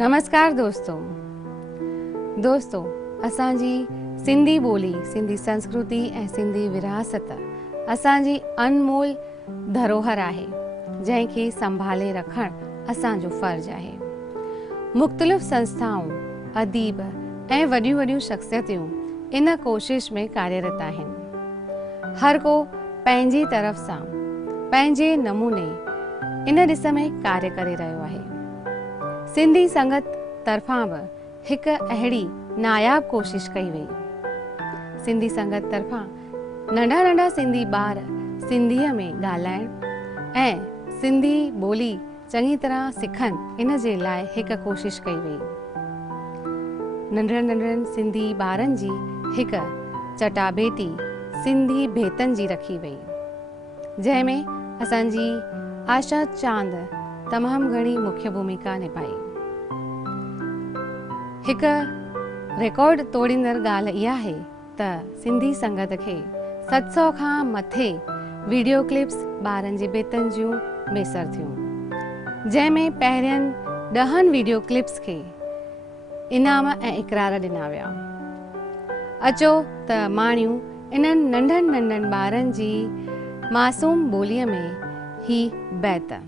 नमस्कार दोस्तों असांजी सिंधी ॿोली, सिंधी संस्कृति ऐं सिंधी विरासत असांजी अनमोल धरोहर आहे जंहिंखे संभाले रखणु असांजो फर्ज़ आहे। मुख़्तलिफ़ संस्थाऊं, अदीब ऐं वॾियूं शख़्सियतूं इन कोशिश में कार्यरत आहिनि। हर को पंहिंजी तरफ़ सां पंहिंजे नमूने इन ॾिस में कार्य करे रहियो आहे। सिंधी संगत तरफ़ां बि हिकु अहिड़ी नायाब कोशिश कई वई। सिंधी संगत तरफ़ां नंढा सिंधी ॿार सिंधीअ में ॻाल्हाइण ऐं सिंधी ॿोली चङी तरह सिखनि इन जे लाइ हिकु कोशिश कई वई। नंढड़नि सिंधी ॿारनि जी हिकु चटाभेटी सिंधी भेतनि जी रखी वई, जंहिंमें असांजी आशा चांद तमामु घणी मुख्य भूमिका निभाई। हिकु रिकॉर्ड तोड़ींदड़ ॻाल्हि इहा आहे त सिंधी संगत खे 700 खां मथे वीडियो क्लिप्स ॿारनि जी भेतनि जूं मैसर थियूं, जंहिंमें पहिरियनि 10 वीडियो क्लिप्स खे इनाम ऐं इक़रार ॾिना विया। अचो त माणियूं इन्हनि नंढनि ॿारनि जी मासूम ॿोलीअ में ही बैत।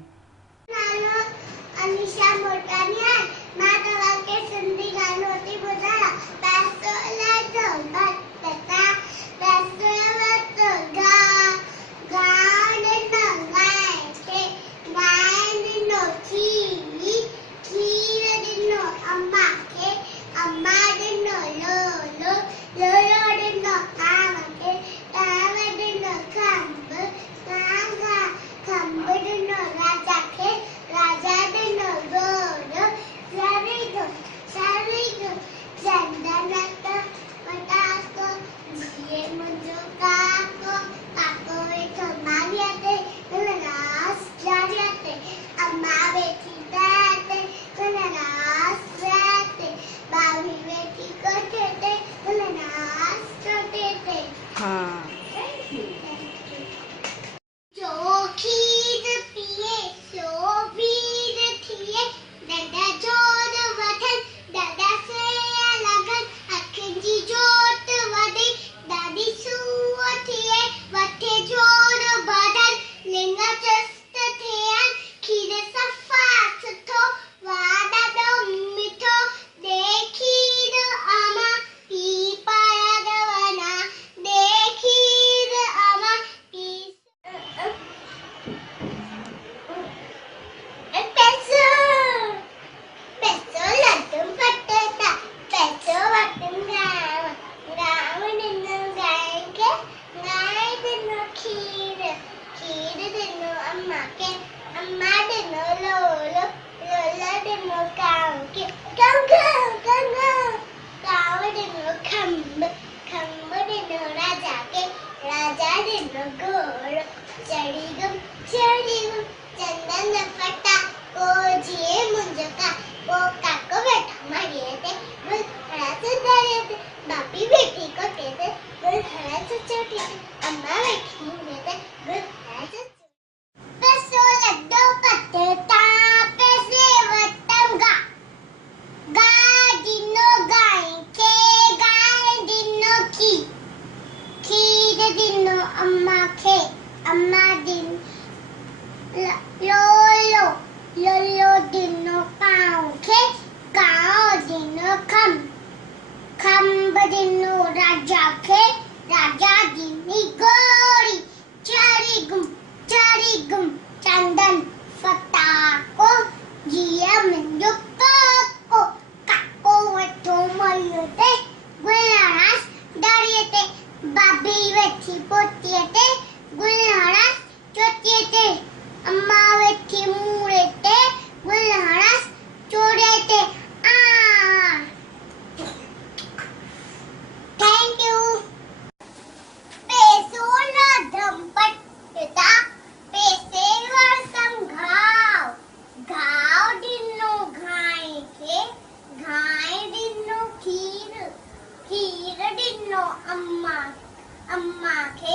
अम्मा के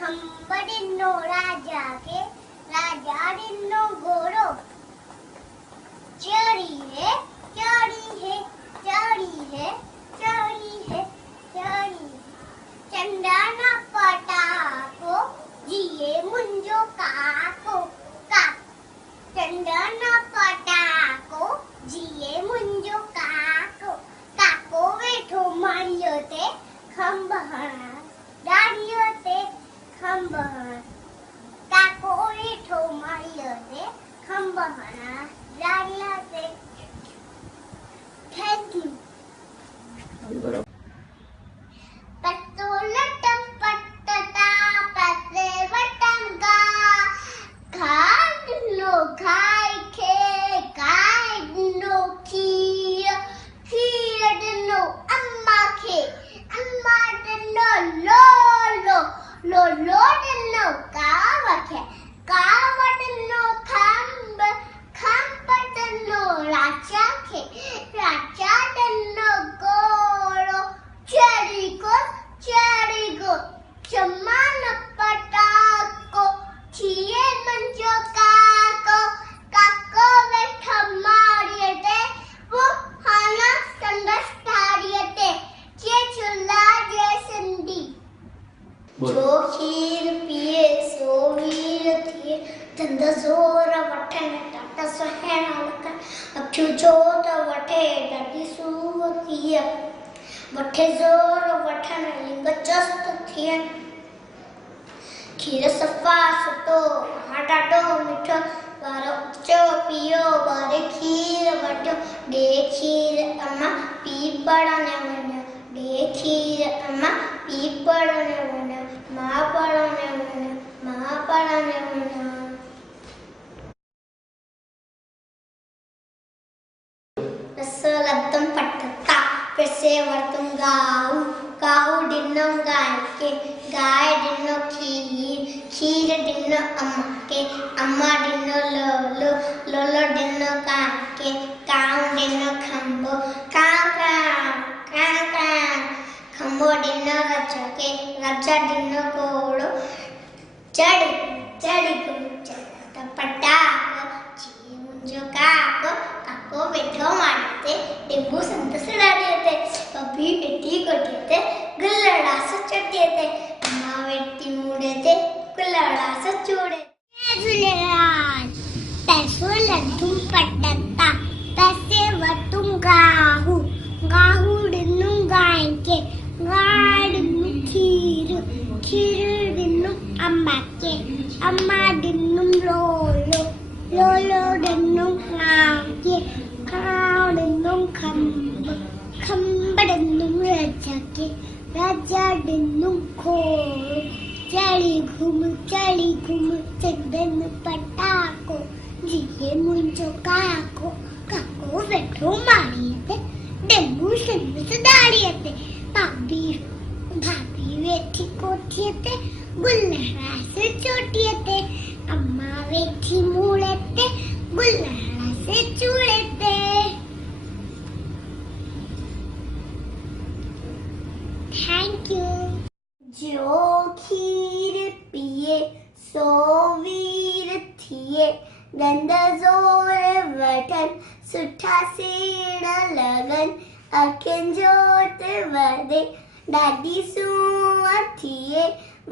खंबड़िनो राजा के राजाड़िनो घोड़ो चढ़ी है चढ़ी है चढ़ी है चढ़ी है चढ़ी चंदना पटाको जिए मुंजो काको का चंदना पटाको जिए मुंजो काको काको वेठो मारियो ते खंबहणा दाड़ियो ते खंबहणा काको वेठो मारियो ते खंबहणा दाड़ियो ते थैंक यू पत्तोलटम पत्तता पत्ते वटम गा खाडनो खाई खे खाडनो खीर खीरडनो अम्मा खे अम्मा डनो लो लो लो लो डनो कावा खे कावडनो खंब खंबडनो राजा खे राजा डनो गोड़ो चढ़ी गो चमान पटाको छिए मंजो काको काको बैठा मारिए ते वो हाना संगस धारिए ते जे चुल्ला जे सिंधी जो खीर पिए सो वीर थिए चंद जोर वठन टाटा सुहेणा लखन अखियूं जो त वठे ॾाढी सूअ वठे जोर वठन लिंग चस्त थियन खीर सफ़ा सुठो ॾाढो मिठो ॿार उचो पियो ॿार खीर वठो ॾे खीर अम्मा पी पढ़ण वञो ॾे खीर अम्मा पी पढ़ण वञो मां पढ़ण वञो मां पढ़ण वञो रसोलब्धम पठता पैसे वर्तुम गाऊ गाऊ डिनो गाय के गाय डिनो खीर खीर डिनो अम्मा के अम्मा डिनो लोलो लोलो डिनो कां के कां डिनो खंबो कां कां खंबो डिनो राजा के राजा डिनो घोड़ो चढ़ी चढ़ी को चढ़ता पटाको जी मुंजो काको काको बैठो मारते टेबू संतस डालिए थे पपी बेटी कोटिए थे गुल्लड़ा से चटिए थे माँ बेटी मुड़े थे गुल्लड़ा से चूड़े पैसों लड्डू पटता पैसे वटुम गाहू गाहू डिन्नु गाय के गाय डिन्नु खीर खीर डिन्नु अम्मा के अम्मा डिन्नु लोलो लोलो डिन्नु काव के काव डिन्नु खंब डिन्नु राजा के राजा डिन्नु घोड़ो चढ़ी घूम चंदन पटाको जिए मुंजो काको काको वेठो मारिए थे डेंगू संदस दाड़िए थे भाभी वेठी कोठिए थे गुल्लड़ा से चोटिए थे अम्मा वेठी मुड़े थे गुल्लड़ा से चूड़े थे थैंक यू जो खीर पिए सो वीर थिए दंद जोर वठन सुठा सेण लगन अखियुनि जोत वधे ॾाढी सूअ थिए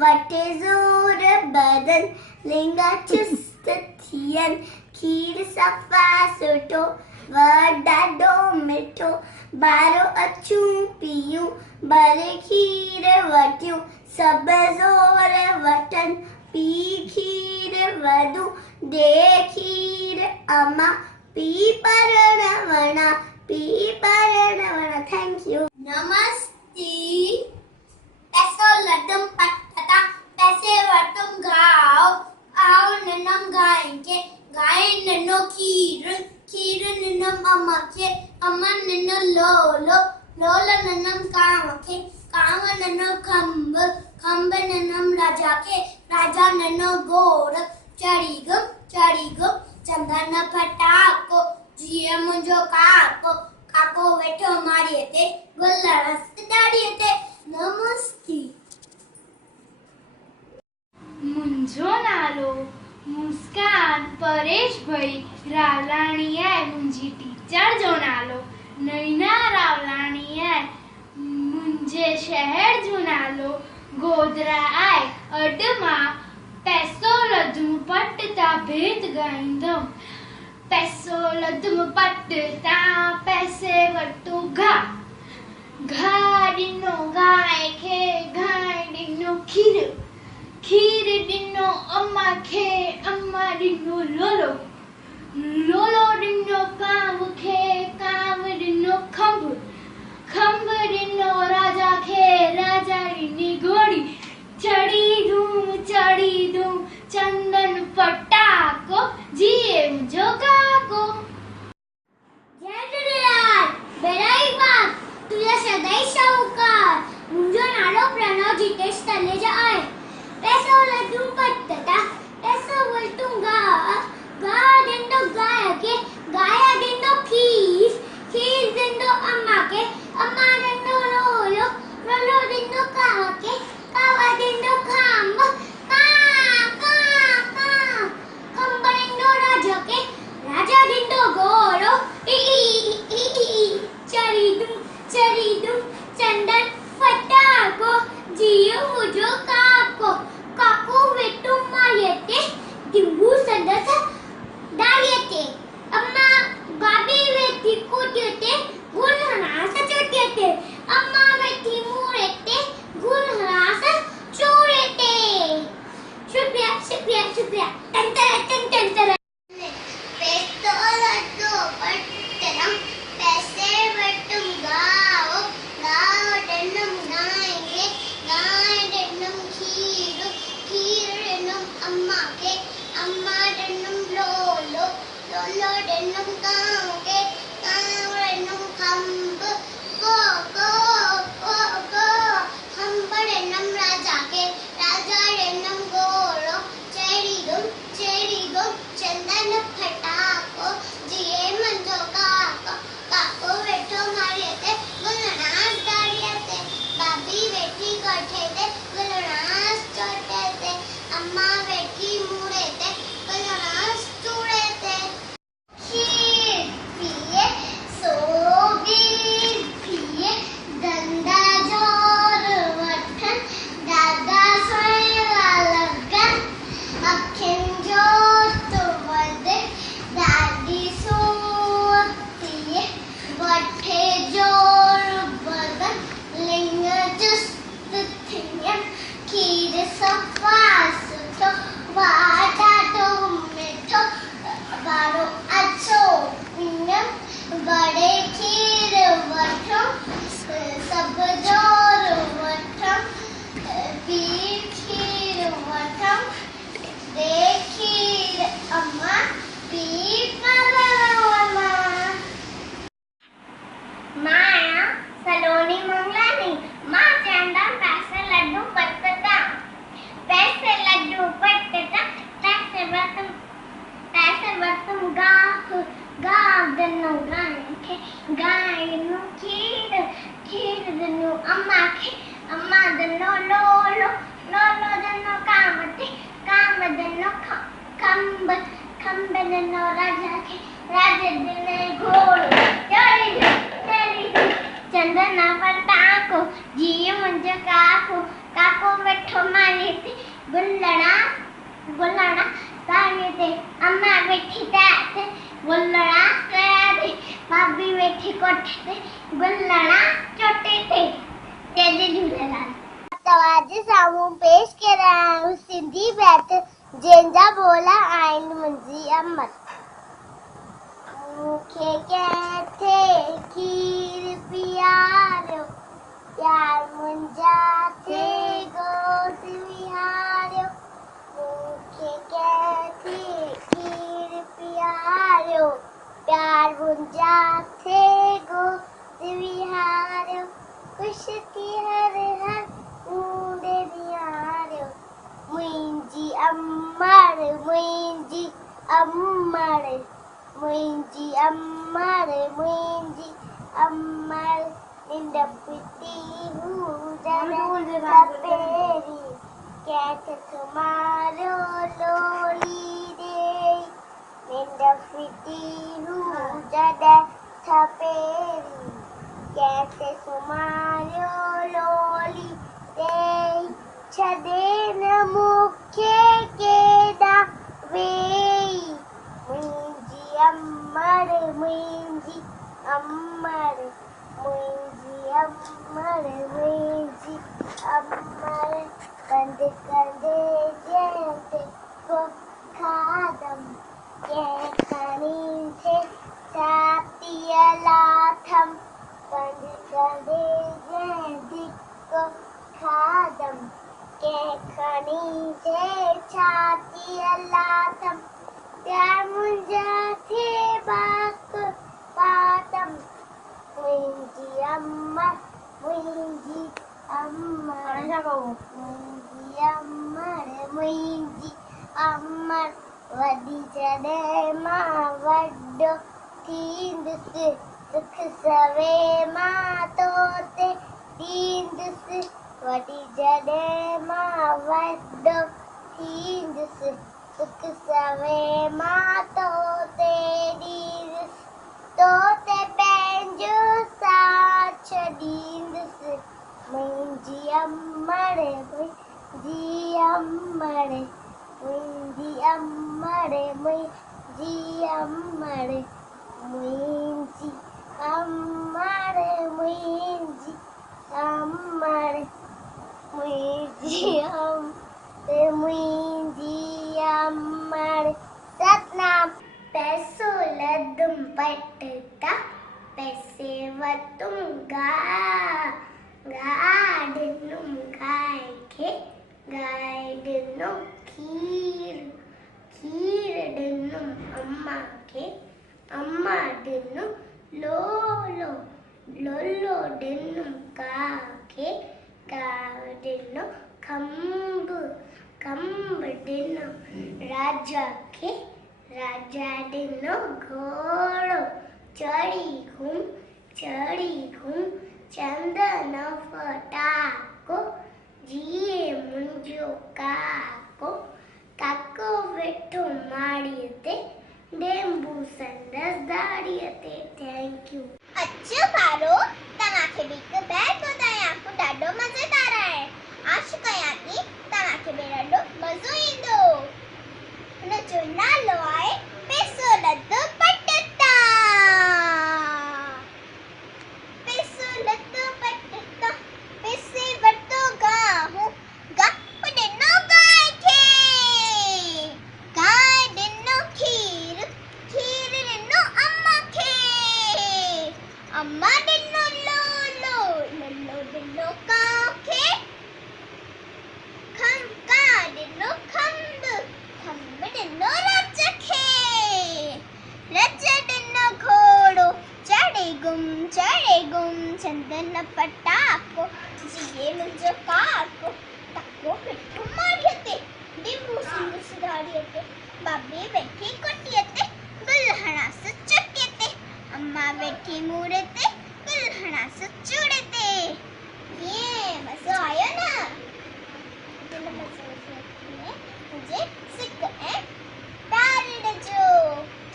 वठे ज़ोर बदन लिंगा चुस्त थियन खीर सफ़ा सुठो ॾाढो मिठो ॿारो अचूं पियूं भले खीर वठियूं सभु ज़ोर वठन पी खीर वधू ॾे खीर अम्मा पी पढ़ण वणा पी पढ़ण वणा थैंक यू नमस्ते पैसो लड्डम पटता पैसे वटुम गाओ आओ ननम गाय के गाय ननो खीर खीर ननम अम्मा के अम्मा ननो लोलो लोलो ननम काव के काव ननो खंब खंब ननम राजा के राजा ननो घोड़ चढ़ी गो चंदन पटाको जिए मुंजो काको काको वेठो मारिए ते गुल्लड़ दाड़िए ते नमस्ते। मुंहिंजो नालो मुस्कान परेश भाई रावलाणी आहे। मुंहिंजी टीचर जो नालो नैना रावलाणी आहे। मुंहिंजे शहर जो नालो गोधरा आहे। अॼु मां पैसो लधुम पट ता भेत ॻाईंदमि। पैसो लधुम पट ता पैसे वटो घा ॾिनो गांइ खे गांइ ॾिनो खीर खीर ॾिनो अम्मा खे अम्मा ॾिनो लोलो लोलो ॾिनो कांव खे कांव ॾिनो खंभ खंभ ॾिनो राजा खे राजा ॾिनी घोड़ी चढ़ी धूम चंदन पटाको जीए मुंहिंजो काको। जय झूलेलाल बेराई बाप तुझा सदाई शाहूकार। मुंहिंजो नालो प्रणव जितेश तलेजा आहे। पैसो लड्डू पटता पैसो वटू गा ॾिनो गाय खे गाय ॾिनो खीर खीर ॾिनो अम्मा खे अम्मा ॾिनो लोलो लोलो ॾिनो कावा खे कावा ॾिनो खंभ खंभ ॾिनो राजा खे राजा ॾिनो घोड़ो चढ़ी दूं चंदन फटाको जियो मुझो काको काको वेटू मायते दिंबू संदस डायते अम्मा बाबी वेटी कोटियोते गुलहनास चोटियोते अम्मा वेटी मुरेते गुलहनास चोरेते। शुक्रिया टन पैसो लड्डू पट्टनम पैसे वटुम गाओ गाओ डन्नम गाएंगे गाय डन्नम खीर खीर डन्नम अम्मा के अम्मा डन्नम लोलो लोलो डन्नम गाँव के गाँव डन्नम खंभ को खंभ डन्नम राजा के राजा डन्नम घोड़ो चढ़ी दुम चंदन फटाको जिए मुंहिंजो काको काको वेठो मारिए ते गुलनास डाड़िए ते बाबी वेठी कोठे ते गुलनास चोटे ते अम्मा वेठी मुड़े ते गुलनास चूड़े ते। खीर पिए सोबीर पिए धंधा जोर वठन दादा सोएवा लगन अखिन जोत वधे दादी सोतिए वठे जोर बदन लिंग जुस्त थियन खीर सफा सुठो वाडा तो मिठो वारो अच्छो पिनम बड़े खीर वठो सब जोर वठो पीर खीर वठो दे खीर अम्मा पीर अम्मा। माया सलोनी मंगलानी मां चंदा पैसे लड्डू पटता पैसे वतम गाव दनो गाय के गाय नु खीर दनो अम्मा के अम्मा दनो लोलो लोलो दनो काम दनो खंभ दनो राजा के राजा दने घोड़ो चढ़ी चंदन पटाको जियो मुंहिंजो काको वेठो मारिए ते गुलड़ा साड़िए ते अम्मा वेठी ते गुलड़ा कया ते भाभी वेठी कोठे ते गुलड़ा चोटे ते। जय झूलेलाल तवाजे साम्हूं पेश करे रहिया आहियूं सिंधी बैत जंहिंजा बोला आहिनि मुंहिंजी अमर। मूंखे कंहिंथे खीर पीआरियो प्यार मुंहिंजा थे गोद विहारियो मूंखे कंहिंथे खीर पीआरियो प्यार मुंहिंजा थे गोद विहारियो ख़ुश थी हर ऊंदे निहारियो मुंहिंजी अमर मुंहिंजी अमर निंड पिटी हूं जन सपेरी कैसे तुम्हारो लोली दे निंदा फिटी हूँ जदा छपेरी कैसे तुम्हारो लोली दे छदेन मुखे केदा वेई मुंजी अम्मर मुंजी अम्मर मुंजी अम्मर मुंजी अम्मर बंद कर दे जैसे को खादम के कनी से छातिया थम बंद कर दे जैसे को खादम के कनी से छातिया थम त्या मुझा थे बाक पातम मुंजी अम्मा मुंजी अम्मर मुंजी अम्मर मुंजी अम्मर वडी चढ़े मां वड्डो थींदुसि सुख सवे मां तोते दींदुसि वडी चढ़े मां वड्डो थींदुसि सुख सवे मां तोते दींदुसि तोते पंहिंजो साथ छॾींदुसि मुंहिंजी अम्मड़ मुंहिंजी अम्मड़ मुंहिंजी अम्मड़ मुंहिंजी अम्मड़ मुंहिंजी अम्मड़ मुंहिंजी अम्मड़ मुंहिंजी मुंहिंजी अम्मड़ सतनाम पैसो लदुम पटता पैसे वतुंगा गाडिनुम गाय के गाय दिनुम खीर खीर दिनुम अम्मा के अम्मा दिनुम लोलो लोलो दिनुम काके काव दिनुम खम्ब खम्ब दिनुम राजा के राजा दिनुम घोड़ो चढ़ी घूम चंदन फटाको जिए मुंजो काको काको वेठो माड़ीअ ते डेंबू संदस दाड़ीअ ते थैंक यू अच्छो ॿारो तव्हांखे बि हिकु बैत ॿुधायां को ॾाढो मज़ेदार आहे आश कयां थी तव्हांखे बि ॾाढो मज़ो ईंदो हुनजो नालो आहे पैसो लदो पटता पैसो लदो पटता पैसे वरितो गाहूं गप ॾिनो गांइ खे गांइ ॾिनो खीर खीर ॾिनो अम्मा खे अम्मा ॾिनो लोलो लोलो ॾिनो काउ खे काउ ॾिनो खंब खंब ॾिनो रज खे रज ॾिनो घोड़ो चढ़े गुम चंदन पटाको जिए मुंहिंजो काको टाको वेठो माड़ीअ ते नींबू संदसि दाड़ीअ ते बाबे वेठी कुटीअ ते गुल हणास चटीअ ते अम्मा वेठी मूड़े ते गुल हणास चूड़े ते ये मज़ो आयो न दिल मज़ो मुझे सिक ऐं प्यार ॾिजो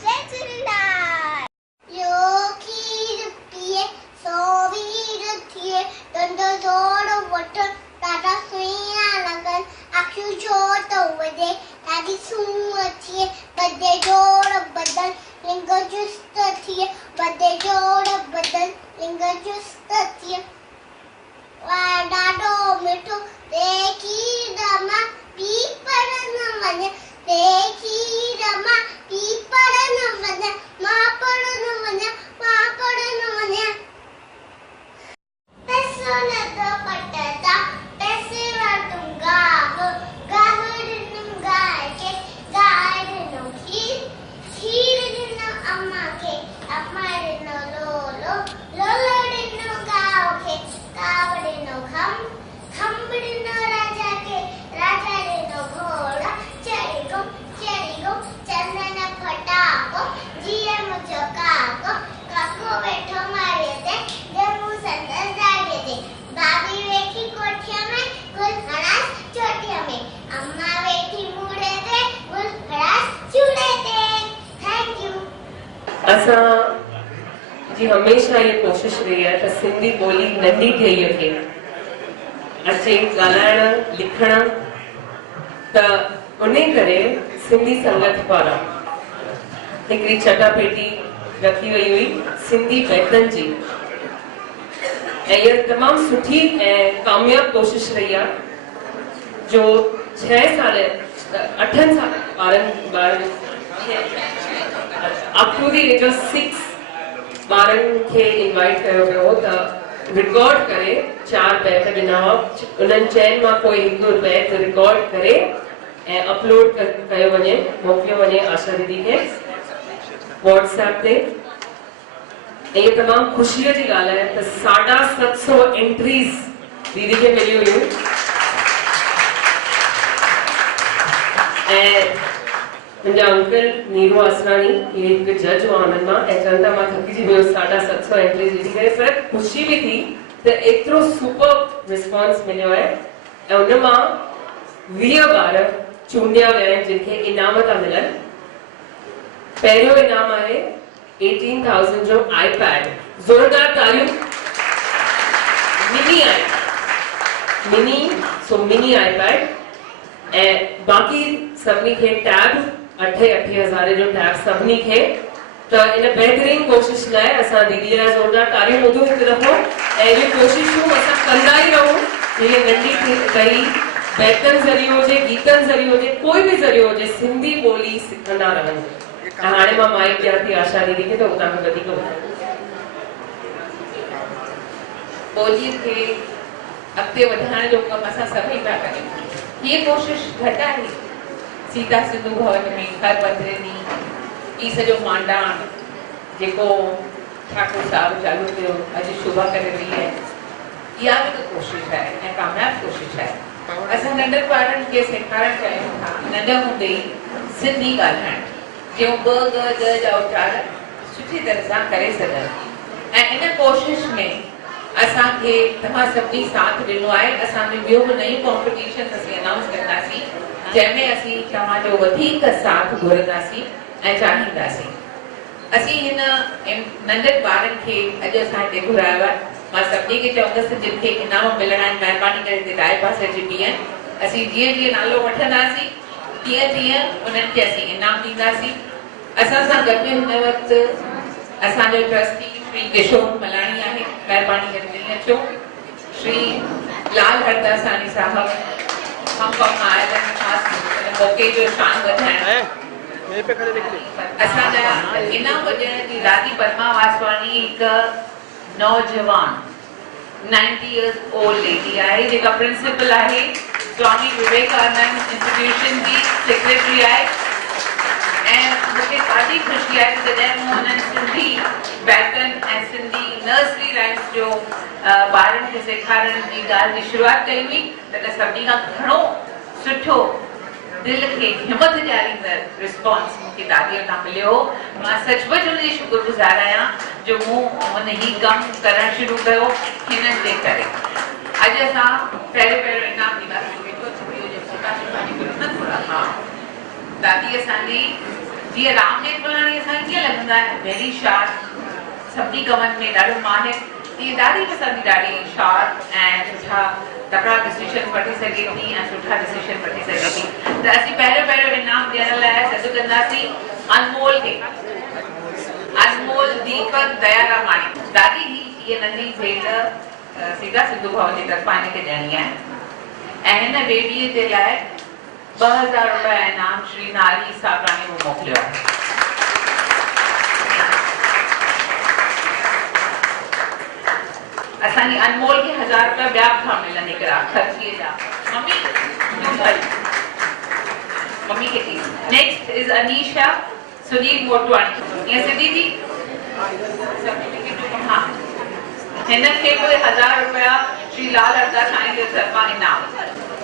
जय झूलेलाल यो खीर पिए सो वीर थिए दंदो जोड़ वठण ॾाढा सुहिणा लॻनि अखियूं छो त वॼे ॾाढी सूंहं थिए बदे जोड़ बदन लिंग चुस्त थिए बदे जोड़ बदन लिंग चुस्त थिए ॾाढो मिठो ते खीर मां पी पर न वञे ते खीर मां पी पर न वञे मां पर न वञे मां पर न वञे पैसो लदो पटता पैसे वरितुम गाहु ॾिनुम गांइ खे गांइ ॾिनो खीर खीर ॾिनो अम्मा खे अम्मा ॾिनो लोलो लोलो ॾिनो काउ खे काव ॾिनो खंब खंब ॾिनो राजा खे असांजी हमेशह ये कोशिश रही है त सिंधी ॿोली नंढी ठही खे अचे ॻाल्हाइण लिखण त उन करे सिंधी संगत पारां हिकिड़ी चटापेटी रखी वई हुई सिंधी बैतनि जी ऐं इहा तमामु सुठी ऐं कामयाब कोशिश रही आहे जो 6 साल 8 साल ॿारनि up to the age of 6 ॿारनि खे इनवाइट कयो वियो त रिकॉर्ड करे 4 बैत ॾिना हुआ उन्हनि चइनि मां कोई हिकु बैत रिकॉर्ड करे ऐं अपलोड कयो वञे मोकिलियो वञे आशा दीदी खे व्हाट्सएप ते ये तमाम खुशी की गाल है तो 750 एंट्रीज दीदी के मिली हुई मुझा अंकल नीरू आसरानी ये एक जज हुआ हुननि मां ऐं चवनि था मां थकिजी वियो 750 एंट्रीज ॾिसी करे पर खुशी भी थी त एतिरो सुपर रिस्पॉन्स मिलियो आहे ऐं उन मां 20 ॿार चूंडिया विया आहिनि जिनखे इनाम था मिलनि पहिरियों इनाम आहे 18,000 जो iPad जोरदार तालियूं मिनी iPad ऐं बाकी सभिनी खे टैब 8,000 जो टैब सभिनी खे त इन बेहतरीन कोशिश लाइ असां दीदी लाइ जोरदार तालियूं ॿुधूं हिकु दफ़ो ऐं इहे कोशिशूं असां कंदा ई रहूं हीअ नंढी कई बैतनि ज़रिए हुजे गीतनि ज़रिए हुजे कोई बि ज़रिए हुजे सिंधी ॿोली सिखंदा रहूं हाणे मां माइक ॾियां थी आशा दीदी खे त हुतां खां वधीक ॿोलीअ खे अॻिते वधाइण जो कमु असां सभई पिया कयूं हीअ कोशिश घटि आहे सीता सिंधु भवन में हर 15 ॾींहं ई सॼो मांडाण जेको ठाकुर साहिबु चालू कयो अॼु शोभा करे रही आहे इहा बि हिकु कोशिश आहे ऐं कामयाबु कोशिश आहे असां नंढनि ॿारनि खे सेखारणु चाहियूं था नंढ हूंदे ई सिंधी ॻाल्हाइण जो ॿ ग जा उचार सुठी तरह सां करे सघनि ऐं इन कोशिश में असांखे तव्हां सभिनी साथ ॾिनो आहे असां में ॿियो बि नयूं कॉम्पिटिशन असीं अनाउंस कंदासीं जंहिंमें असीं तव्हांजो वधीक साथ घुरंदासीं ऐं चाहींदासीं असीं हिन नंढनि ॿारनि खे अॼु असां हिते घुरायो आहे मां सभिनी खे चवंदसि जिन खे इनाम मिलणा आहिनि महिरबानी करे हिते ॾाए पासे अची बीहनि असीं जीअं जीअं नालो वठंदासीं तीअं तीअं उन्हनि खे असीं इनाम ॾींदासीं असां सां गॾु हिन वक़्तु असांजो ट्रस्टी श्री किशोर मलाणी आहे महिरबानी करे मिली अचो श्री लाल हरदासानी साहब हम आयल आहिनि ख़ासि मौक़े जो शान वधाइण असांजा इनाम ॾियण जी दादी परमा वासवाणी हिकु नौजवान 90 years old लेडी आहे जेका प्रिंसिपल आहे स्वामी विवेकानंद इंस्टीट्यूशन जी सेक्रेटरी आहे ऐं मूंखे ॾाढी ख़ुशी आहे जॾहिं मूं हुननि सिंधी बैतन ऐं सिंधी नर्सरी राइम्स जो ॿारनि खे सेखारण जी ॻाल्हि जी शुरूआत कई हुई त सभिनी खां घणो सुठो दिलि खे हिमत ॾियारींदड़ रिस्पॉन्स मूंखे दादीअ खां मिलियो मां सचमुच हुनजी शुक्रगुज़ार आहियां जो मूं हुन ही कमु करणु शुरू कयो हिननि जे करे अॼु असां पहिरियों इनाम ॾींदासीं दादी असांजी जीअं रामनेत मलाणी असांखे कीअं लॻंदा आहिनि वेरी शार्प सभिनी कमनि में ॾाढो माहिर तीअं दादी बि असांजी ॾाढी शार्प ऐं सुठा तकड़ा डिसीजन वठी सघे थी ऐं सुठा डिसीजन वठी सघे थी त असीं पहिरियों इनाम ॾियण लाइ सॾु कंदासीं अनमोल खे अनमोल दीपक दयारामाणी दादी हीअ नंढी भेट सीधा सिंधु भवन जी तरफ़ां हिनखे ॾियणी आहे ऐं हिन बेबीअ जे लाइ 2000 रुपया इनाम श्री नारी साबरानी को मोकिलियो आहे असांजी अनमोल के 1000 रुपया ॿिया था मिलनि हिकिड़ा ख़र्चीअ जा मम्मी तूं भर मम्मी के दी नेक्स्ट इज अनीशा सुनील मोटवाणी ये सिद्धि जी हाँ हिनखे कोई 1000 रुपया श्री लाल हरदासानी जे तरफ़ां इनाम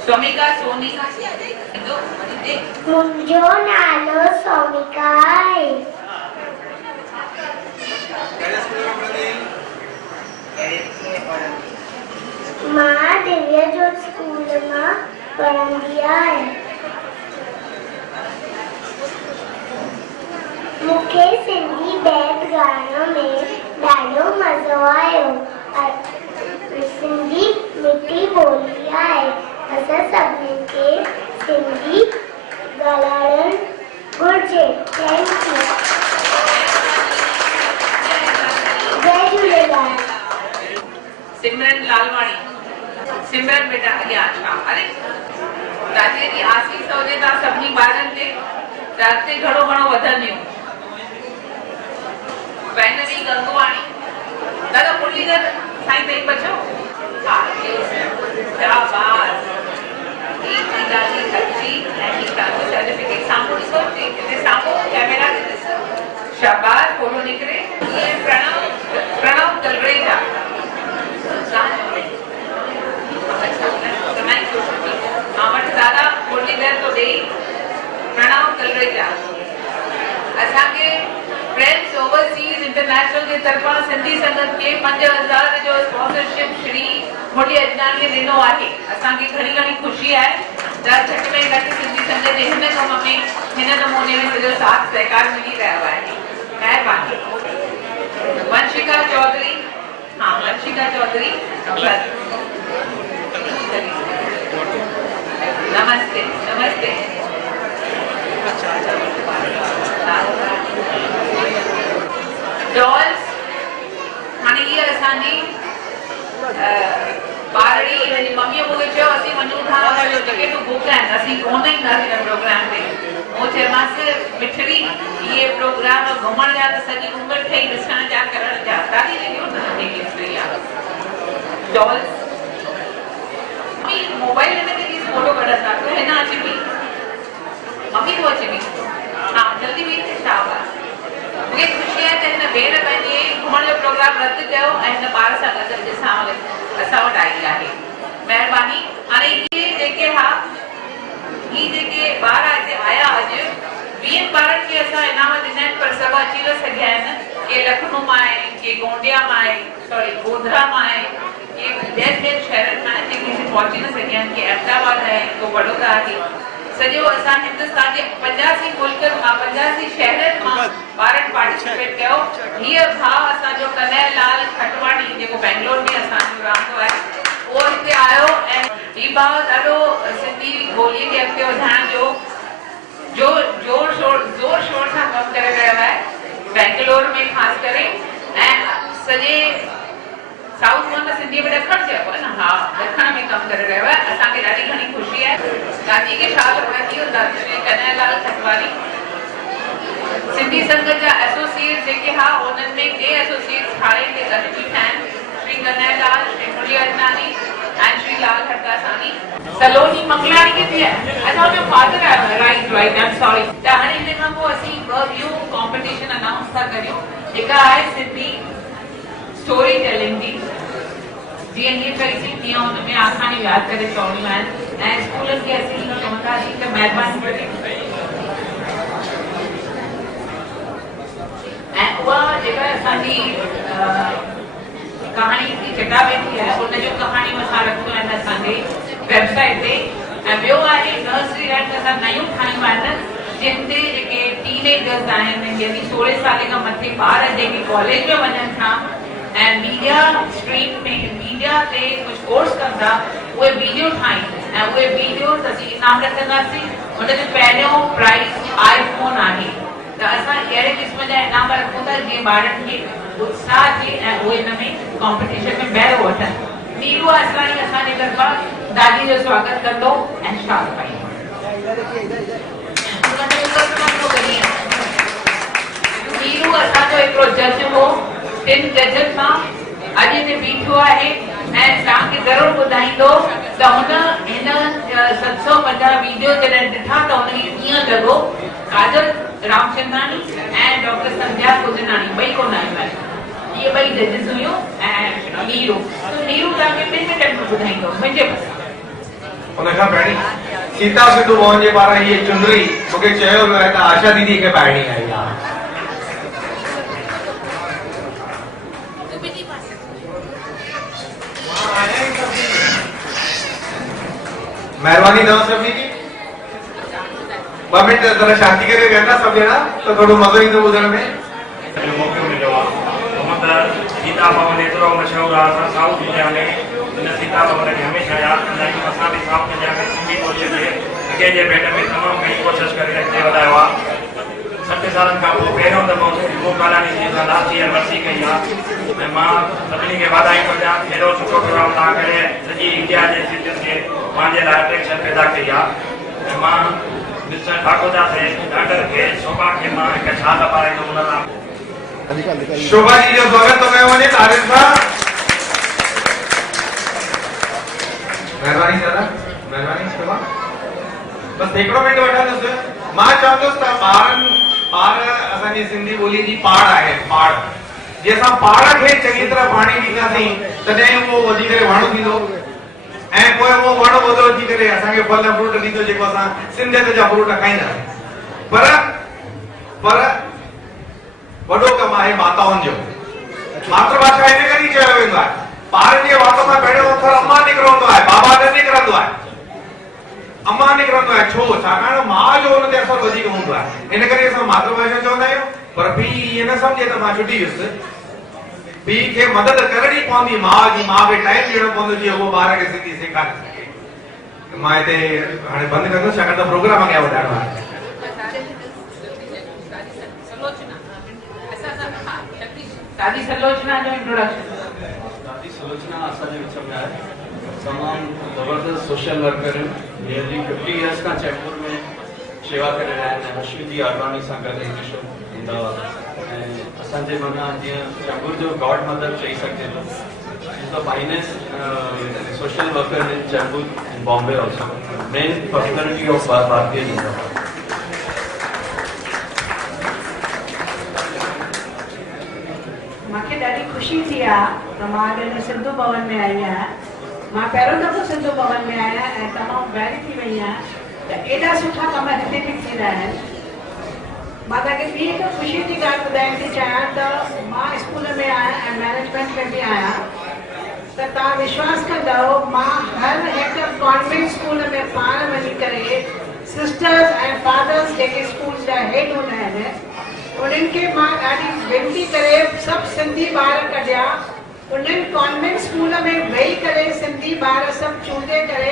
स्वामिका सोनी मुंहिंजो नालो स्वामिका आहे मां दिव्या जोत स्कूल मां पढ़ंदी आहियां मूंखे सिंधी बैत आयो सिंधी मिठी ॿोली आहे असां सभिनी खे सिंधी ॻाल्हाइण घुर्जे थैंक यू जय झूलेलाल सिमरन लालवाणी सिमरन बेटा अॻियां अचो अरे दादी जी आसीस हुजे तव्हां सभिनी ॿारनि ते त अॻिते घणो घणो वधंदियूं वैनरी गंगवाणी दादा मुरलीधर साईं ताईं बचो हा शाबाश एक दादी सच्ची ऐं हिकु सर्टिफिकेट साम्हूं ॾिसो हिते साम्हूं कैमरा ते ॾिसो शाबाश फोटो निकिरे ये प्रणव तलरेजा दादा मुरलीधर तो दे प्रणव तलरेजा असांखे फ्रेंड्स ओवरसीज इंटरनेशनल के तरफा सिंधी संगत के 5000 जो स्पॉन्सरशिप श्री मुरली अजनानी ने ॾिनो आहे असांखे घणी घणी ख़ुशी आहे त घटि में घटि सिंधी संगत जे हिन कम में हिन नमूने में सॼो साथ सहकार मिली रहियो आहे महिरबानी वंशिका चौधरी हाँ वंशिका चौधरी नमस्ते नमस्ते डॉल्स हाणे हीअ असांजी ॿारड़ी हिनजी मम्मीअ मूंखे चयो असीं वञूं था टिकटूं बुक आहिनि असीं कोन ईंदासीं हिन प्रोग्राम ते मूं चयोमांसि मिठड़ी इहे प्रोग्राम घुमण जा त सॼी उमिरि ठही ॾिसण जा करण जा ॾाढी लॻियो डॉल्स मोबाइल में ॾिसी फोटो कढंदा तो हिन अची बि मम्मी तो अची बि हा जल्दी बि शाबाश मूंखे ख़ुशी आहे त हिन भेण पंहिंजे घुमण जो प्रोग्राम रद्द कयो ऐं हिन ॿार सां गॾु असां वटि आई आहे महिरबानी हाणे इहे जेके हा ही जेके ॿार हिते आया अॼु 20 ॿारनि खे असां इनाम ॾिना आहिनि पर सभु अची न सघिया आहिनि के लखनऊ मां आहे के गोंडिया मां आहे सॉरी गोधरा मां आहे के ॿियनि शहरनि मां आहे जेके हिते पहुची न सघिया आहिनि के अहमदाबाद आहे को बड़ौदा आहे सॼो असां हिंदुस्तान जे 85 मुल्कनि मां 85 शहरनि मां ॿारनि पार्टिसिपेट कयो हीअ भाउ असांजो कन्हैयालाल खटवाणी जेको बैंगलोर में असांजो रहंदो आहे उहो हिते आयो ऐं हीउ भाउ ॾाढो सिंधी ॿोलीअ खे अॻिते वधाइण जो जोर शोर सां कमु करे रहियो आहे बैंगलोर में ख़ासि करे ऐं सॼे साउथ में त सिंधीअ में ॾखण चइबो आहे न हा ॾखण में कमु करे रहियो आहे असांखे ॾाढी घणी ख़ुशी आहे दादी खे छा लॻंदी दादी श्री कन्हैयालाल खटवाणी सिंधी संगत जा एसोसिएट जेके हा उन्हनि में टे एसोसिएट्स हाणे के गॾु बीठा आहिनि श्री कन्हैयालाल श्री मुरली अजनानी एंड श्री लाल हरदासानी सलोनी मंगलानी के थी अच्छा उनजो फादर आहे राइट आई एम सॉरी त हाणे हिन खां पोइ असीं ॿियूं कॉम्पिटिशन अनाउंस था करियूं हिकु आहे सिंधी स्टोरी टेलिंग जी जीअं हीअ कईसीं तीअं हुन में आसानी यादि करे चवणियूं आहिनि ऐं स्कूलनि खे असीं चवंदासीं त महिरबानी करे ऐं उहा जेका असांजी कहाणी जी चटाभेटी आहे उनजूं कहाणियूं असां रखियूं आहिनि असांजे वेबसाइट ते ऐं ॿियो आहे नर्सरी राइम्स असां नयूं ठाहियूं आहिनि जिन ते जेके टीनेजर्स आहिनि यानी 16 साल खां मथे ॿार जेके कॉलेज में वञनि था ऐं मीडिया स्ट्रीम में मीडिया ते कुझु कोर्स कनि था उहे वीडियो ठाहिनि ऐं उहे वीडियोस असीं इनाम रखंदासीं उनजो पहिरियों प्राइज़ आईफोन आहे त असां अहिड़े क़िस्म जा इनाम रखूं था जीअं ॿारनि खे उत्साह थिए ऐं उहे हिन में कॉम्पिटिशन में बहिरो वठनि नीरू असराणी असांजे तरफ़ां दादी जो स्वागत कंदो ऐं शाल पाईंदो नीरू असांजो हिकिड़ो जज हो 3 जजनि मां अॼु हिते बीठो आहे ऐं तव्हांखे ज़रूरु ॿुधाईंदो त हुन हिन 750 वीडियो जॾहिं ॾिठा त हुनखे कीअं लॻो काजल रामचंदानी ऐं डॉक्टर संध्या कुजनानी ॿई कोन आहियूं आहिनि इहे ॿई जजिस हुयूं ऐं नीरू तव्हांखे 2 मिनट में ॿुधाईंदो मुंहिंजे उनखां पहिरीं सीता सिंधू मोहन जे पारां इहे चुंदड़ी मूंखे चयो वियो आहे त आशा दीदी खे पाइणी आई आहे महिरबानी अथव सभिनी जी 2 मिंट जरा शांती करे वेहंदा सभु ॼणा त थोरो मज़ो ईंदो ॿुधण में मौक़ो मिलियो आहे सीता भवन एतिरो मशहूरु आहे, असां साउथ इंडिया में हिन सीता भवन खे हमेशह यादि कंदा आहियूं। असां बि साउथ इंडिया में सिंधी ॿोलीअ खे अॻे जे भेट में तमामु घणी कोशिशि करे अॻिते वधायो आहे। 60 सालनि खां पोइ पहिरियों दफ़ो रूप कालानी जी असां लास्ट ईयर वर्सी कई आहे ऐं मां सभिनी खे वाधायूं कयां। हेॾो सुठो प्रोग्राम तव्हां करे सॼी इंडिया जे सिंधियुनि खे पंहिंजे लाइ अट्रैक्शन पैदा कई आहे। ऐं मां मिस्टर ठाकुरदा से डॉक्टर खे शोभा खे मां हिकु छाल पाराईंदुमि हुन सां। शोभा जी जो स्वागत थो कयो वञे तारीफ़ सां। महिरबानी दादा, महिरबानी शोभा। बस हिकिड़ो मिंट वठंदुसि। मां चवंदुसि त ॿार असांजी सिंधी ॿोली जी पाड़ आहे, पाड़। जे असां पाड़ खे चङी तरह पाणी ॾींदासीं तॾहिं उहो वधी करे वण थींदो ऐं पोइ उहो वण वॾो थी करे असांखे फल फ्रूट ॾींदो जेको असां सिंधियत जा फ्रूट खाईंदासीं। पर वॾो कमु आहे माताउनि जो। मातृभाषा हिन करे ई चयो वेंदो आहे। ॿारनि जे वात मां पहिरियों अखर अम्मा निकिरंदो आहे, बाबा न निकिरंदो आहे। अम्मा निकिरंदो आहे छो? छाकाणि माउ जो हुन ते असरु वधीक हूंदो आहे। इन करे असां मातृभाषा चवंदा आहियूं। पर पीउ इहे न सम्झे त मां छुटी वियुसि। पीउ खे मदद करणी पवंदी माउ जी। माउ खे टाइम ॾियणो पवंदो जीअं उहो ॿार खे सिंधी सेखारे सघे। मां हिते हाणे बंदि कंदुसि छाकाणि त प्रोग्राम अॻियां वधाइणो आहे। दादी सलोचना जो इंट्रोडक्शन। दादी सलोचना असांजे विच में आहे। तमामु ज़बरदस्त सोशल वर्कर आहिनि। नियरली 50 इयर्स खां चैंबूर में शेवा करे रहिया आहिनि। अश्विनी आडवाणी सां गॾु हिकु शो ईंदा हुआ ऐं असांजे माना जीअं चैंबूर जो गॉड मदर चई सघिजे थो। Is the finest social worker in Chembur in Bombay also. Main personality of Bharatiya Janata पार्टी। मूंखे ॾाढी ख़ुशी थी आहे त मां अॼु सिंधु भवन में आई आहियां। मां पहिरियों दफ़ो सिंधु भवन में आहियां ऐं तमामु ॿाहिरि थी वई आहियां त एॾा सुठा कम हिते बि थी रहिया आहिनि। मां तव्हांखे ॿी हिकु ख़ुशी जी ॻाल्हि ॿुधाइण थी चाहियां त मां स्कूल में आहियां ऐं मैनेजमेंट में बि आहियां त तव्हां विश्वास कंदव मां हर हिकु कॉन्वेंट स्कूल में पाण वञी करे सिस्टर्स ऐं फादर्स जेके स्कूल जा हेड हूंदा आहिनि उन्हनि खे मां ॾाढी वेनती करे सभु सिंधी ॿार कढिया। उन्हनि कॉन्वेंट स्कूल में वेही करे सिंधी ॿार सभु चूंडे करे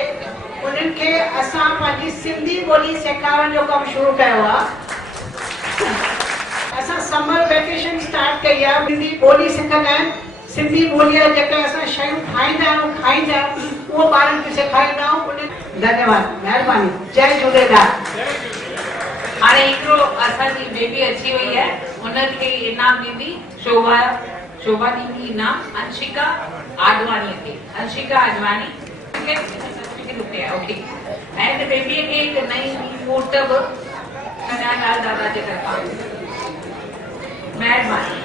उन्हनि खे असां पंहिंजी सिंधी ॿोली सेखारण जो कमु शुरू कयो आहे। असां समर वेकेशन स्टार्ट कई आहे। सिंधी ॿोली सिखंदा आहिनि। सिंधी ॿोलीअ जेके असां शयूं ठाहींदा आहियूं खाईंदा आहियूं उहो ॿारनि खे सेखारींदा आहियूं। धन्यवाद, महिरबानी, जय झूलेलाल। हाणे हिकिड़ो असांजी बेबी अची वई आहे, हुनखे इनाम ॾींदी शोभा ॾींदी इनाम अंशिका आडवाणी खे। अंशिका आडवाणी ओके। ऐं हिन बेबीअ खे हिकु नई फोट बि कन्यालाल दादा जे तरफ़ां। महिरबानी।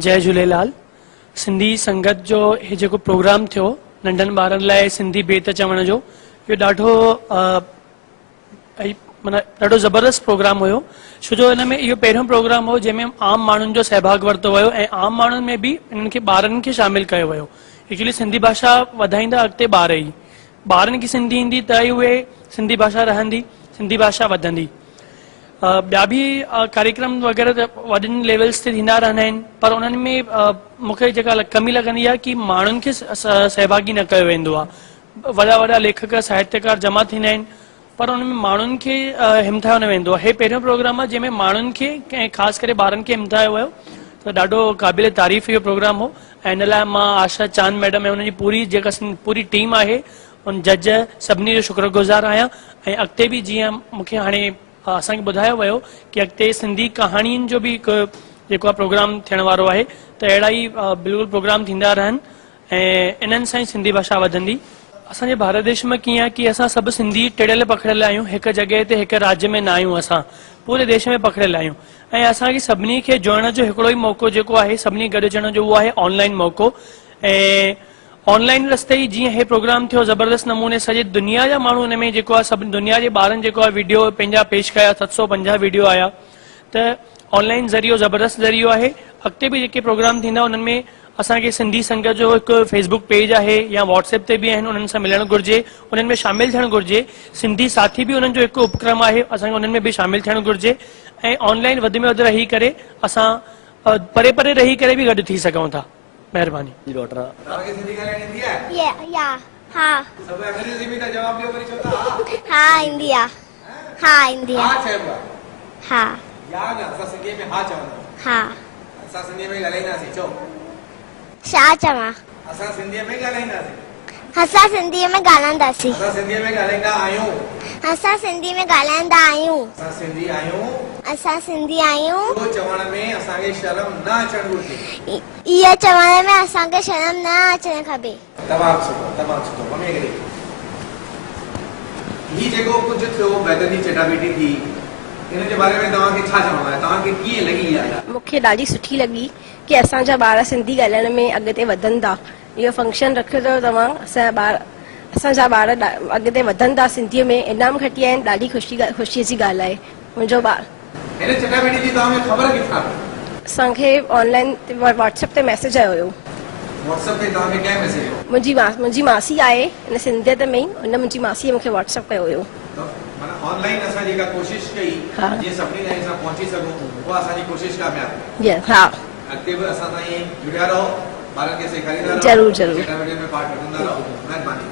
जय झूलेलाल। सिंधी संगत जो हे जेको प्रोग्राम थियो नंढनि ॿारनि लाइ सिंधी बेत चवण जो, इहो ॾाढो ज़बरदस्त प्रोग्राम हुयो। छो जो हिन में इहो पहिरियों प्रोग्राम हो जंहिंमें आम माण्हुनि जो सहभाग वरितो वियो ऐं आम माण्हुनि में बि इन्हनि खे ॿारनि खे शामिल कयो वियो। एक्चुअली सिंधी भाषा वधाईंदा अॻिते ॿार ई। ॿारनि खे सिंधी ईंदी त ई उहे सिंधी भाषा रहंदी, सिंधी भाषा वधंदी। ॿिया बि कार्यक्रम वग़ैरह वॾनि लेवल्स ते थींदा रहंदा आहिनि, पर उन्हनि में मूंखे जेका कमी लॻंदी आहे कि माण्हुनि खे सहभागी न कयो वेंदो आहे। वॾा वॾा लेखक साहित्यकार जमा थींदा आहिनि पर उनमें माण्हुनि खे हिमथायो न वेंदो आहे। हे पहिरियों प्रोग्राम आहे जंहिंमें माण्हुनि खे ऐं ख़ासि करे ॿारनि खे हिमथायो वियो, त ॾाढो क़ाबिल तारीफ़ इहो प्रोग्राम हो। ऐं हिन लाइ मां आशा चांद मैडम ऐं हुनजी पूरी टीम आहे उन जज सभिनी जो शुक्रगुज़ार आहियां। ऐं अॻिते बि जीअं मूंखे हाणे असांखे ॿुधायो वियो कि अॻिते सिंधी कहाणियुनि जो बि हिकु जेको आहे प्रोग्राम थियण वारो आहे, त अहिड़ा ई बिल्कुलु प्रोग्राम थींदा रहनि ऐं इन्हनि सां ई सिंधी भाषा वधंदी। असांजे भारत देश में कीअं आहे कि असां सभु सिंधी टिड़ियल पखड़ियल आहियूं, हिकु जॻह ते हिकु राज्य में न आहियूं, असां पूरे देश में पखड़ियल आहियूं। ऐं असांखे सभिनी खे जोड़ण जो हिकिड़ो ई मौक़ो जेको आहे, सभिनी गॾु अचण जो उहो आहे ऑनलाइन मौक़ो। ऐं ऑनलाइन रस्ते ई जीअं हे प्रोग्राम थियो ज़बरदस्त नमूने सॼे दुनिया जा माण्हू हुन में जेको आहे सभु दुनिया जे ॿारनि जेको आहे वीडियो पंहिंजा पेश कया, 750 वीडियो आया। त ऑनलाइन ज़रियो ज़बरदस्त ज़रियो आहे। अॻिते बि जेके प्रोग्राम थींदा उन्हनि में असांखे सिंधी संगत जो हिकु फेसबुक पेज आहे या व्हाट्सएप ते बि आहिनि, उन्हनि सां मिलणु घुरिजे, उन्हनि में शामिलु थियणु घुरिजे। सिंधी साथी बि उन्हनि जो हिकु उपक्रम आहे, असांखे उन्हनि में बि शामिलु थियणु घुरिजे। ऐं ऑनलाइन वधि में वधि रही करे असां परे परे रही करे भी गॾु थी सघूं था। महिरबानी। जी डॉक्टर तव्हांखे सिंधी ॻाल्हाइण ईंदी आहे? या हाँ सभु अंग्रेज़ी में था जवाब ॾियो वरी चओ था हाँ ईंदी आहे हाँ ईंदी हा आहे चइबो आहे हाँ या न असां सिंधीअ में हा चवंदा आहियूं। हाँ असां सिंधीअ में ॻाल्हाईंदासीं चओ छा चवां असां सिंधीअ में ॻाल्हाईंदासीं असां सिंधीअ में ॻाल्हाईंदासीं असां सिंधीअ में ॻाल्हाईंदा आहियूं असां सिंधी में ॻाल्हाईंदा आहियूं असां सिंधी आहियूं असां सिंधी आहियूं इहो चवण में असांखे शर्म न अचणु घुरिजे। इहा चवण में असांखे शर्म न अचणु खपे। तमामु सुठो मम्मी खे ही जेको कुझु थियो बैदनी चटाभेटी थी इन जे बारे में तव्हांखे छा चवणो आहे? तव्हांखे कीअं लॻी इहा ॻाल्हि? मूंखे ॾाढी सुठी लॻी की असांजा ॿार सिंधी ॻाल्हाइण में अॻिते वधनि था। इहो फंक्शन रखियो अथव तव्हां, असांजा ॿार अॻिते वधनि था सिंधीअ में, इनाम खटी आया आहिनि। ॾाढी ख़ुशीअ जी ॻाल्हि आहे। मुंहिंजो ॿार हिन चटाभेटी जी तव्हांखे ख़बर किथां? असांखे ऑनलाइन व्हाट्सएप ते मैसेज आयो हुयो। व्हाट्सएप ते तव्हांखे कंहिं मैसेज कयो? मुंहिंजी मासी आहे हिन सिंधियत में ई, हुन मुंहिंजी मासीअ मूंखे व्हाट्सएप कयो हुयो। माना ऑनलाइन असां जेका कोशिश कई जीअं सभिनी ताईं असां पहुची सघूं, उहा असांजी कोशिश कामयाबु थी। हा अॻिते बि असां ताईं जुड़िया रहो, ॿारनि खे सेखारींदा रहो, ज़रूरु ज़रूरु चटाभेटी में पार्ट वठंदा रहो। महिरबानी।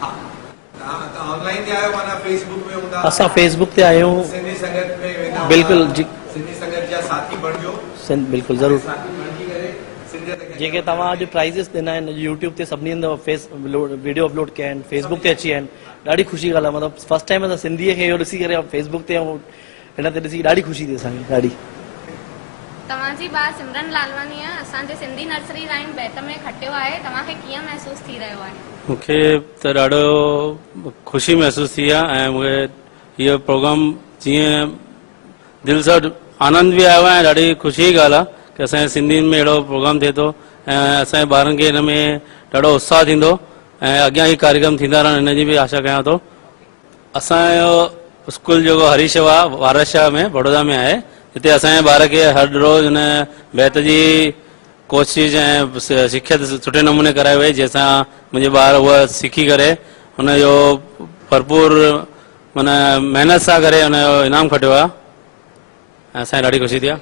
हा तव्हां ऑनलाइन ते आयो माना फेसबुक में हूंदा? असां फेसबुक ते आहियूं। सिंधी संगत में वेंदा? बिल्कुलु जी, सिंधी संगत जा साथी बणिजो। बिल्कुलु ज़रूरु। साथी बणिजी करे सिंधियत खे जेके तव्हां अॼु प्राइज़िस ॾिना आहिनि यूट्यूब ते सभिनी हंधि वीडियो अपलोड कया आहिनि, फेसबुक ते अची विया आहिनि, ॾाढी ख़ुशी ॻाल्हि आहे। मतिलबु फर्स्ट टाइम असां सिंधीअ खे इहो ॾिसी करे फेसबुक ते ऐं हिन ते ॾिसी ॾाढी ख़ुशी थी असांखे ॾाढी। तव्हांजी ॿार सिमरन लालवानी आहे, असांजे सिंधी नर्सरी लाइन बैत में खटियो आहे। तव्हांखे कीअं महसूस थी रहियो आहे? मूंखे त ॾाढो ख़ुशी महसूस थी आहे ऐं मूंखे इहो प्रोग्राम जीअं दिलि सां आनंद बि आयो आहे ऐं ॾाढी ख़ुशी जी ॻाल्हि आहे की असांजे सिंधियुनि में अहिड़ो प्रोग्राम थिए थो ऐं असांजे ॿारनि खे हिन में ॾाढो उत्साह थींदो ऐं अॻियां ही कार्यक्रम थींदा रहनि, हिन जी बि आशा कयां थो। असांजो स्कूल जेको हरीश आहे महाराष्ट्र में बड़ौदा में आहे, हिते असांजे ॿार खे हर रोज़ हुन बैत जी कोशिश ऐं सिख्यत सुठे नमूने कराई वई, जंहिंसां मुंहिंजे ॿार उहा सिखी करे हुनजो भरपूर माना महिनत सां करे हुनजो इनाम खटियो आहे ऐं असांखे ॾाढी ख़ुशी थी आहे।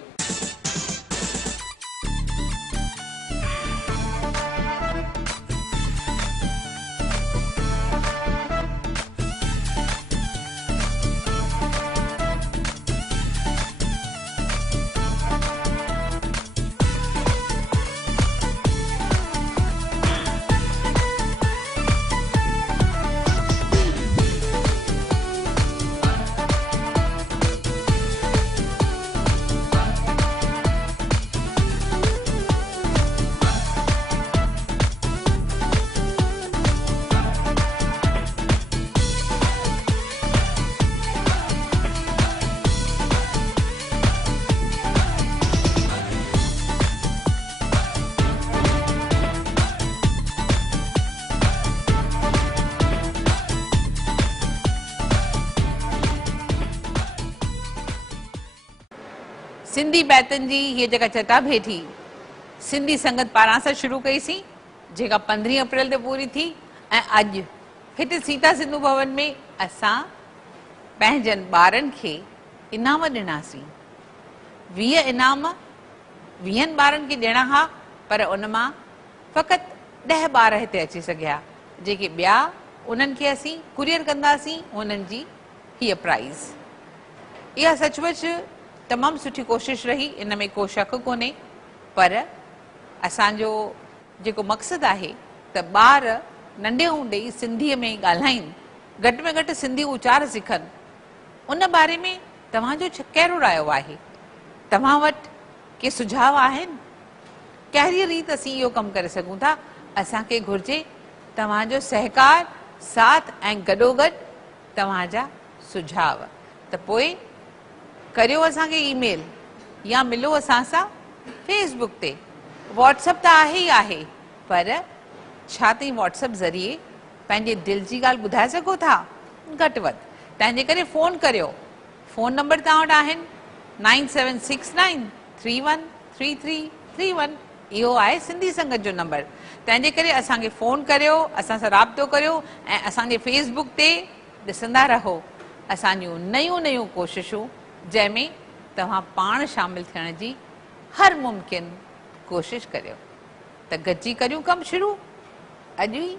सिंधी बैतनि जी हीअ जेका चटाभेटी सिंधी संगत पारां सां शुरू कईसीं, जेका 15 अप्रैल ते पूरी थी ऐं अॼु हिते सीता सिंधु भवन में असां पंहिंजनि ॿारनि खे इनाम ॾिनासीं। 20 इनाम 20 ॿारनि खे ॾियणा हुआ, पर उन मां फ़क़ति 10 ॿार हिते अची सघिया, जेके ॿिया उन्हनि खे असीं कुरियर कंदासीं उन्हनि जी हीअ प्राइज़। इहा सचमुच तमामु सुठी कोशिश रही, इन में को शक कोन्हे, पर असांजो जेको मक़सदु आहे त ॿार नंढे हूंदे ई सिंधीअ में ॻाल्हाइनि, घटि में घटि सिंधी उचार सिखनि, उन बारे में तव्हांजो कहिड़ो रायो आहे? तव्हां वटि के सुझाव आहिनि? कहिड़ी रीति असीं इहो कमु करे सघूं था? असांखे घुर्जे तव्हांजो सहकार, साथ ऐं गॾोगॾु तव्हांजा सुझाव। त पोइ करियो असांखे ईमेल या मिलो असां सां फेसबुक ते। व्हाट्सअप त आहे ई आहे, पर छा तव्हां व्हाट्सअप ज़रिए पंहिंजे दिलि जी ॻाल्हि ॿुधाए सघो था? घटि वधि तंहिंजे करे फ़ोन करियो। फ़ोन नंबर तव्हां वटि आहिनि 9769313331। इहो आहे सिंधी संगत जो नंबर। तंहिंजे करे असांखे फ़ोन करियो, असां सां राब्तो करियो ऐं असांजे फेसबुक ते ॾिसंदा रहो असांजूं नयूं नयूं कोशिशूं, जंहिंमें तव्हां पाण शामिल थियण जी हर मुमकिन कोशिश करियो त गॾिजी करियूं कमु शुरू अॼु ई